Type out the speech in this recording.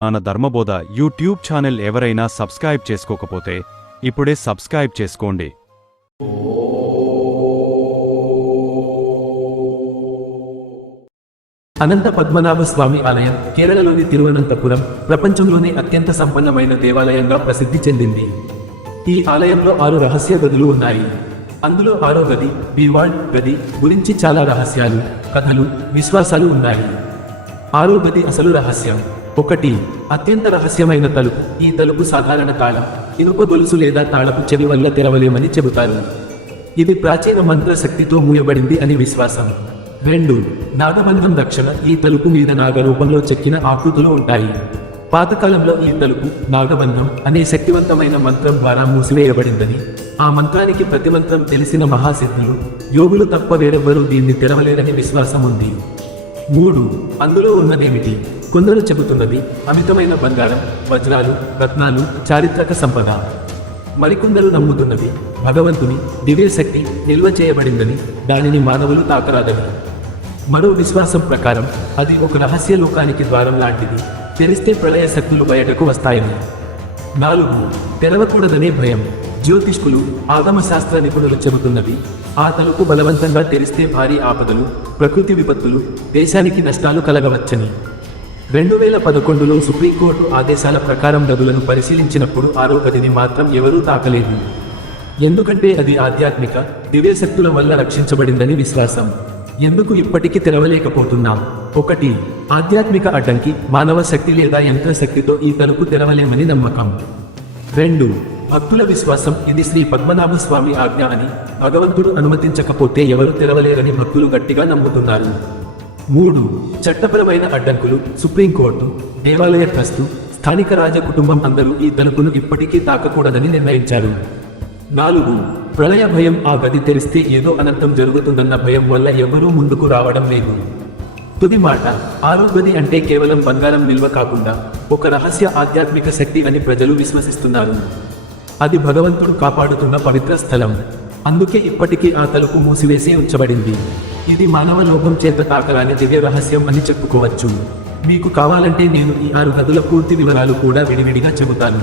మన ధర్మబోధ YouTube channel ఎవరైనా subscribe చేసుకోకపోతే ఇప్పుడే సబ్స్క్రైబ్ చేసుకోండి. అనంత పద్మనాభ స్వామి ఆలయం కేరళలోని తిరువనంతపురం ప్రపంచంలోనే అత్యంత సంపన్నమైన దేవాలయంగా ప్రసిద్ధి చెందింది. ఈ ఆలయంలో 6 రహస్య గదులు ఉన్నాయి. అందులో 6వ గది బీవాడ్ గది గురించి చాలా రహస్యాలు, కథలు, విశ్వాసాలు ఉన్నాయి. 6వ గది అసలు రహస్యం. 1. అత్యంత రహస్యమైన తలుపు. ఈ తలుపు సాధారణ తాళం, ఇనుప గొలుసు లేదా తాళపు చెవి వల్ల తెరవలేమని చెబుతారు. ఇది ప్రాచీన మంత్ర శక్తితో మూయబడింది అని విశ్వాసం. 2. నాగబంధం రక్షణ. ఈ తలుపు మీద నాగరూపంలో చెక్కిన ఆకృతులు ఉంటాయి. పాతకాలంలో ఈ తలుపు నాగబంధం అనే శక్తివంతమైన మంత్రం ద్వారా మూసివేయబడిందని, ఆ మంత్రానికి ప్రతిమంత్రం తెలిసిన మహాసిద్ధులు, యోగులు తప్ప వేరెవ్వరూ దీన్ని తెరవలేరని విశ్వాసం ఉంది. 3. అందులో ఉన్నదేమిటి? కొందరు చెబుతున్నది అమితమైన బంగారం, వజ్రాలు, రత్నాలు, చారిత్రక సంపద. మరికొందరు నమ్ముతున్నది భగవంతుని దివ్యశక్తి నిల్వ చేయబడిందని, దానిని మానవులు తాకరాదని. మరో విశ్వాసం ప్రకారం అది ఒక రహస్య లోకానికి ద్వారం లాంటిది, తెరిస్తే ప్రళయ శక్తులు బయటకు వస్తాయని. 4. తెరవకూడదనే భయం. జ్యోతిష్కులు, ఆగమశాస్త్ర నిపుణులు చెబుతున్నది ఆ తలుపు బలవంతంగా తెరిస్తే భారీ ఆపదలు, ప్రకృతి విపత్తులు, దేశానికి నష్టాలు కలగవచ్చని. 2011లో సుప్రీంకోర్టు ఆదేశాల ప్రకారం గదులను పరిశీలించినప్పుడు 6వ గదిని మాత్రం ఎవరూ తాకలేదు. ఎందుకంటే అది ఆధ్యాత్మిక దివ్యశక్తుల వల్ల రక్షించబడిందని విశ్వాసం. ఎందుకు ఇప్పటికీ తెరవలేకపోతున్నాం? 1. ఆధ్యాత్మిక అడ్డంకి. మానవ శక్తి లేదా యంత్ర శక్తితో ఈ తలుపు తెరవలేమని నమ్మకం. 2. భక్తుల విశ్వాసం. ఇది శ్రీ పద్మనాభ స్వామి ఆజ్ఞ అని, భగవంతుడు అనుమతించకపోతే ఎవరు తెరవలేరని భక్తులు గట్టిగా నమ్ముతున్నారు. 3. చట్టపరమైన అడ్డంకులు. సుప్రీంకోర్టు, దేవాలయ ట్రస్టు, స్థానిక రాజకుటుంబం అందరూ ఈ తలుపును ఇప్పటికీ తాకకూడదని నిర్ణయించారు. 4. ప్రళయ భయం. ఆ గది తెరిస్తే ఏదో అనంతం జరుగుతుందన్న భయం వల్ల ఎవరూ ముందుకు రావడం లేదు. తుది మాట. 6వ గది అంటే కేవలం బంగారం నిల్వ కాకుండా ఒక రహస్య ఆధ్యాత్మిక శక్తి అని ప్రజలు విశ్వసిస్తున్నారు. అది భగవంతుడు కాపాడుతున్న పవిత్ర స్థలం. అందుకే ఇప్పటికీ ఆ తలుపు మూసివేసి ఉంచబడింది. ఇది మానవ లోకం చేత తాకరాని దివ్య రహస్యం అని చెప్పుకోవచ్చు. మీకు కావాలంటే నేను ఈ 6 గదుల పూర్తి వివరాలు కూడా విడివిడిగా చెబుతాను.